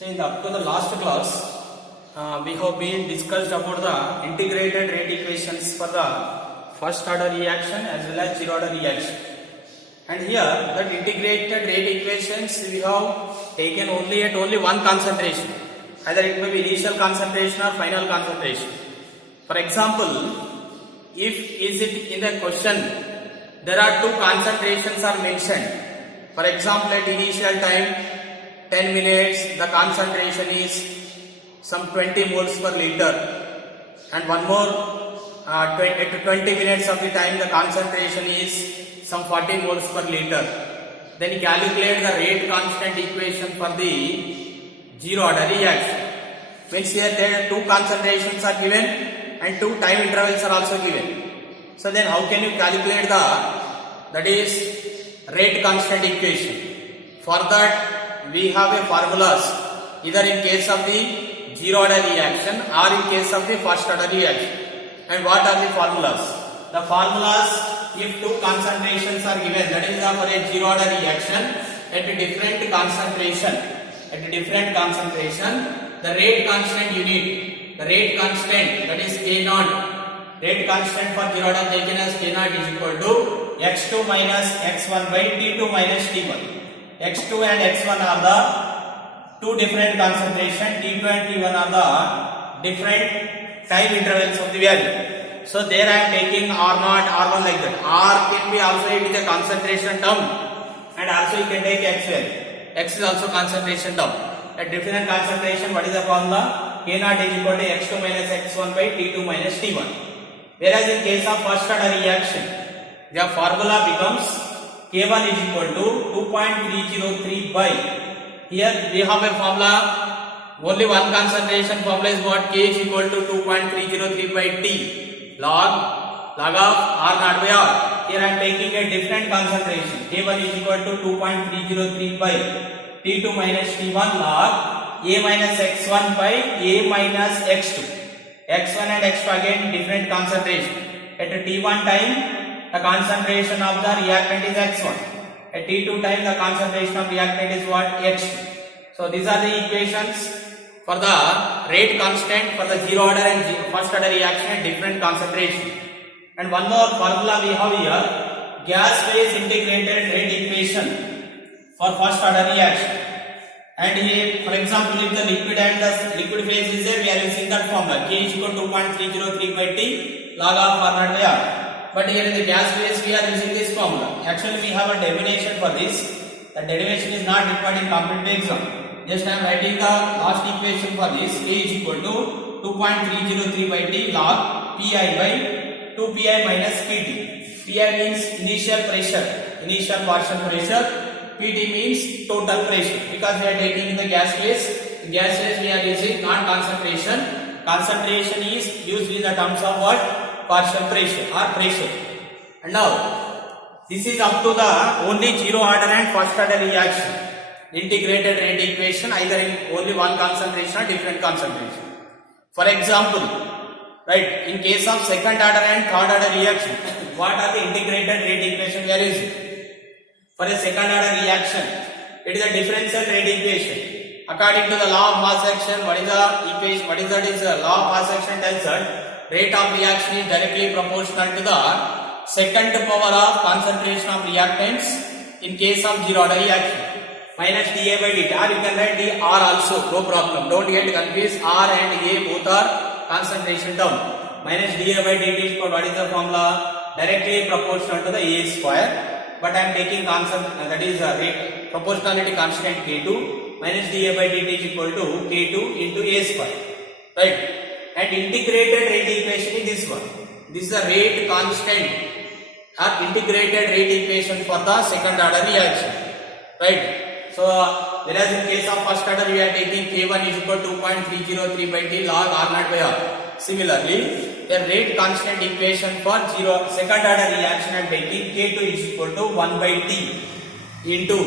So in the up to the last class, we have been discussed about the integrated rate equations for the first order reaction as well as zero order reaction. And here that integrated rate equations we have taken only one concentration. Either it may be initial concentration or final concentration. For example, if is it in the question there are two concentrations are mentioned. For example, at initial time 10 minutes the concentration is some 20 moles per liter, and one more at 20 minutes of the time the concentration is some 40 moles per liter. Then calculate the rate constant equation for the zero order reaction. Means here there two concentrations are given and two time intervals are also given. So then how can you calculate that is rate constant equation? For that we have a formulas, either in case of the zero order reaction or in case of the first order reaction. And what are the formulas? The formulas, if two concentrations are given, that is for a zero order reaction at a different concentration, the rate constant unit, the rate constant, that is K naught, rate constant for zero order taken as K naught is equal to x2 minus x1 by t2 minus t1. x2 and x1 are the two different concentration, t2 and t1 are the different time intervals of the value. So there I am taking R0, R1 like that. R can be also it is a concentration term, and also you can take x value. X is also concentration term. At different concentration, what is the formula? K0 is equal to x2 minus x1 by t2 minus t1. Whereas in case of first order reaction, the formula becomes K1 is equal to 2.303 by, here we have a formula, only one concentration formula is what? K is equal to 2.303 by T log of R naught by R. Here I am taking a different concentration. K1 is equal to 2.303 by T2 minus T1 log A minus x1 by A minus x2. x1 and x2 again different concentration. At a T1 time, the concentration of the reactant is x1. At T2 time, the concentration of reactant is what? x2. So these are the equations for the rate constant for the zero order and first order reaction at different concentration. And one more formula we have here, gas phase integrated rate equation for first order reaction. And here, for example, if the liquid and the liquid phase is there, we are using that formula. K is equal to 2.303 by T log of R naught by R. But here in the gas phase we are using this formula. Actually we have a derivation for this. The derivation is not required in competitive exam. Just I am writing the last equation for this. K is equal to 2.303 by T log Pi by 2Pi minus Pt. Pi means initial pressure, initial partial pressure. Pt means total pressure. Because we are taking in the gas phase. In gas phase we are using not concentration. Concentration is used in the terms of what? Partial pressure or pressure. And now this is up to the only zero order and first order reaction. Integrated rate equation either in only one concentration or different concentration. For example, right, in case of second order and third order reaction, what are the integrated rate equation we are using? For a second order reaction, it is a differential rate equation. According to the law of mass action, what is the equation? What is that? Is the law of mass action tells that rate of reaction is directly proportional to the second power of concentration of reactants in case of zero order reaction minus dA by dt, or you can write dR also, no problem. Don't get confused. R and A both are concentration term. Minus dA by dt is for what is the formula? Directly proportional to the A square. But I am taking constant, that is rate proportionality constant K2 minus dA by dt is equal to K2 into A square. Right? And integrated rate equation is this one. This is a rate constant or integrated rate equation for the second order reaction. Right? So, whereas in case of first order we are taking K1 is equal to 2.303 by T log R naught by R. Similarly, the rate constant equation for second order reaction I am taking K2 is equal to 1 by T into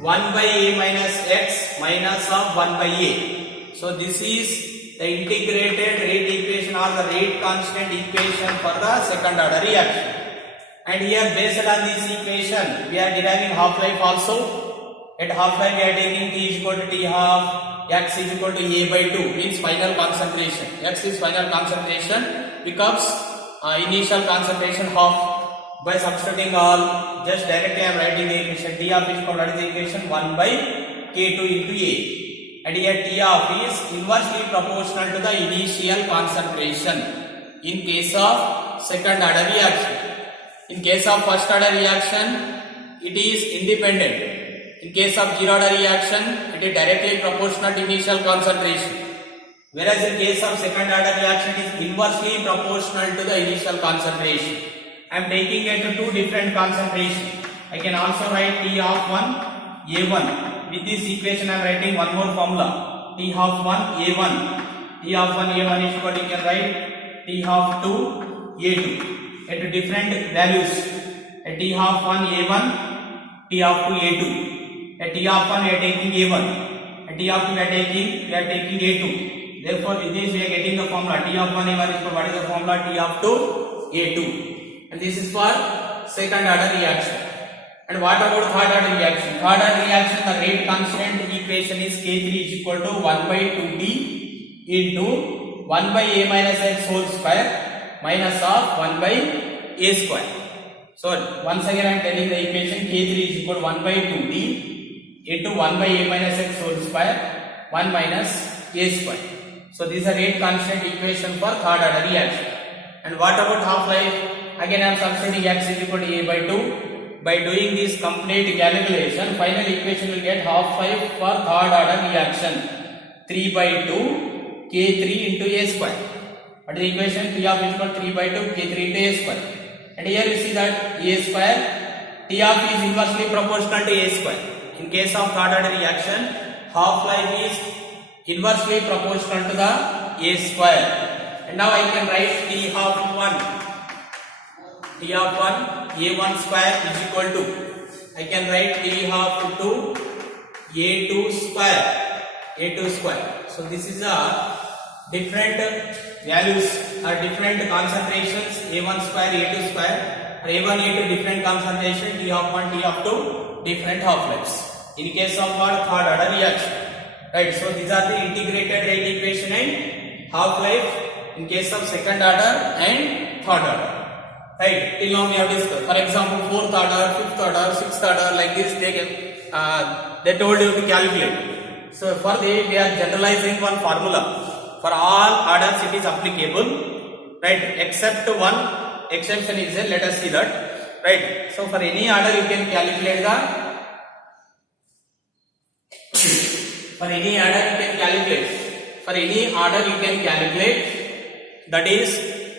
1 by A minus X minus of 1 by A. So, this is the integrated rate equation or the rate constant equation for the second order reaction. And here based on this equation we are deriving half life also. At half life we are taking T is equal to T half, X is equal to A by 2 means final concentration. X is final concentration becomes initial concentration half. By substituting all, just directly I am writing the equation T half is equal to, what is the equation, 1 by K2 into A. And here T half is inversely proportional to the initial concentration in case of second order reaction. In case of first order reaction, it is independent. In case of zero order reaction, it is directly proportional to initial concentration. Whereas in case of second order reaction, it is inversely proportional to the initial concentration. I am taking it to two different concentrations. I can also write T half 1 A1. With this equation I am writing one more formula. T half 1 A1. T half 1 A1 is equal to, you can write T half 2 A2. At different values. At T half 1 A1, T half 2 A2. At T half 1 we are taking A1. At T half 2 we are taking A2. Therefore with this we are getting the formula T half 1 A1 is equal to, what is the formula, T half 2 A2. And this is for second order reaction. And what about third order reaction? Third order reaction, the rate constant equation is K3 is equal to 1 by 2T into 1 by A minus X whole square minus of 1 by A square. So once again I am telling the equation K3 is equal to 1 by 2T into 1 by A minus X whole square 1 minus A square. So this is a rate constant equation for third order reaction. And what about half life? Again I am substituting X is equal to A by 2. By doing this complete calculation, final equation will get half life for third order reaction 3 by 2 K3 into A square. What is the equation? T half is equal to 3 by 2 K3 into A square. And here you see that A square, T half is inversely proportional to A square. In case of third order reaction, half life is inversely proportional to the A square. And now I can write T half 1. T half 1 A1 square is equal to, I can write T half 2 A2 square. So this is a different values or different concentrations, A1 square, A2 square, or A1, A2 different concentration, T half 1, T half 2 different half lives. In case of our third order reaction, right? So these are the integrated rate equation and half life in case of second order and third order. Right, till now we have discussed. For example, fourth order, fifth order, sixth order, like this they told you to calculate. So for the we are generalizing one formula. For all orders it is applicable, right? Except one exception is there. Let us see that. Right. So for any order you can calculate the. For any order you can calculate. For any order you can calculate. That is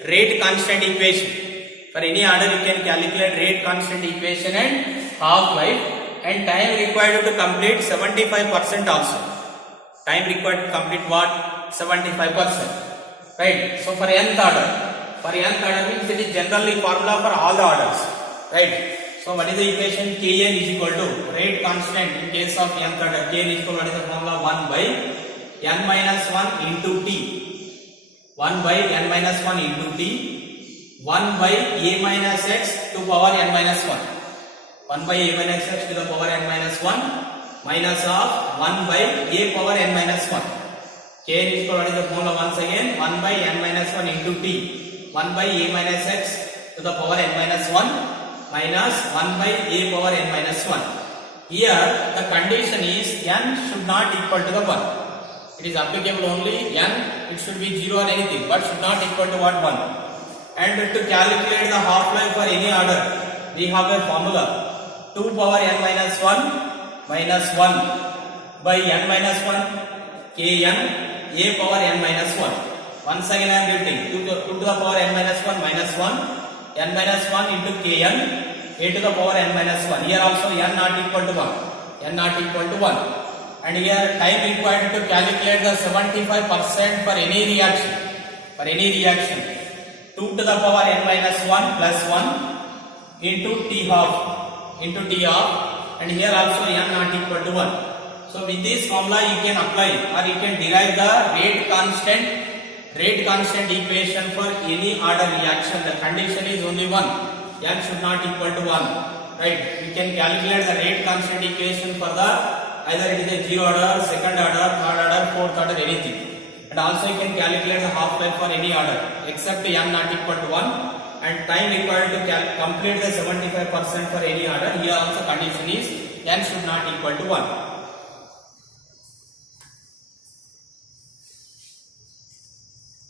rate constant equation. For any order you can calculate rate constant equation and half life, and time required to complete 75% also. Time required to complete what? 75%. Right. So for nth order means it is generally formula for all the orders. Right. So what is the equation? Kn is equal to rate constant in case of nth order. Kn is equal to, what is the formula? 1 by n minus 1 into t. 1 by n minus 1 into t. 1 by A minus X to power n minus 1. 1 by A minus X to the power n minus 1 minus of 1 by A power n minus 1. Kn is equal to, what is the formula once again? 1 by n minus 1 into t. 1 by A minus X to the power n minus 1 minus 1 by A power n minus 1. Here the condition is n should not equal to the 1. It is applicable only n, it should be 0 or anything, but should not equal to what? 1. And to calculate the half life for any order, we have a formula 2 power n minus 1 minus 1 by n minus 1 kn A power n minus 1. Once again I am writing 2 to the power n minus 1 minus 1 n minus 1 into kn A to the power n minus 1. Here also n not equal to 1. N not equal to 1. And here time required to calculate the 75% for any reaction. For any reaction. 2 to the power n minus 1 plus 1 into t half and here also n not equal to 1. So with this formula you can apply or you can derive the rate constant equation for any order reaction. The condition is only 1. N should not equal to 1. Right? We can calculate the rate constant equation for the either it is a zero order, second order, third order, fourth order, anything. And also you can calculate the half life for any order except n not equal to 1 and time required to complete the 75% for any order. Here also condition is n should not equal to 1.